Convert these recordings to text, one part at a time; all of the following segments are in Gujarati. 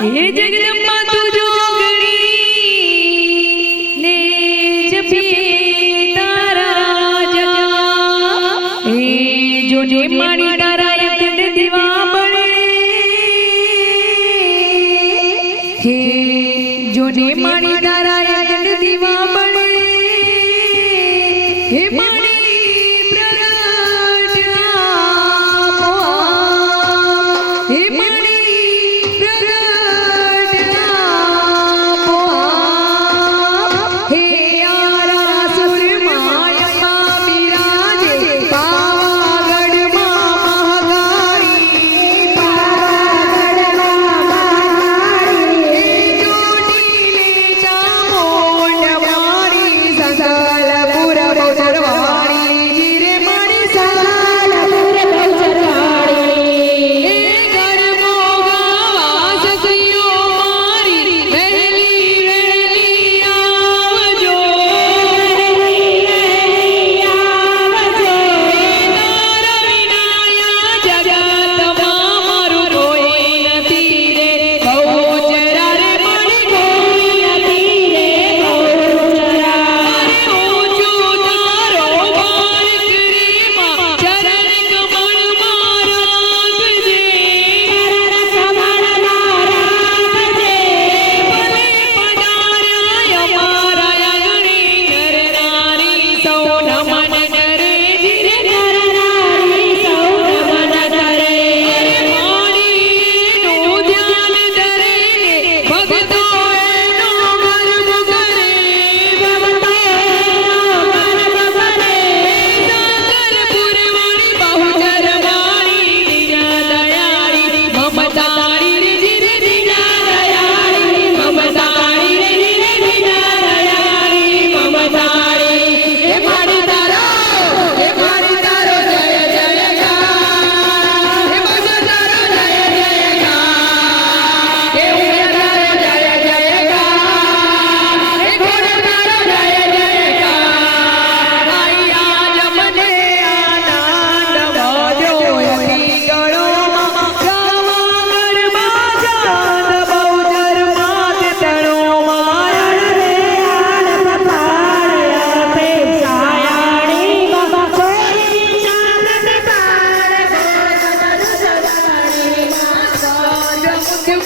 હે જગદંબા તું જોગણી, ને જપે તારા જગા હે જોજે મારી તારા યકદ દીવા બળે હે જોજે મારી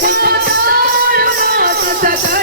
Thank you.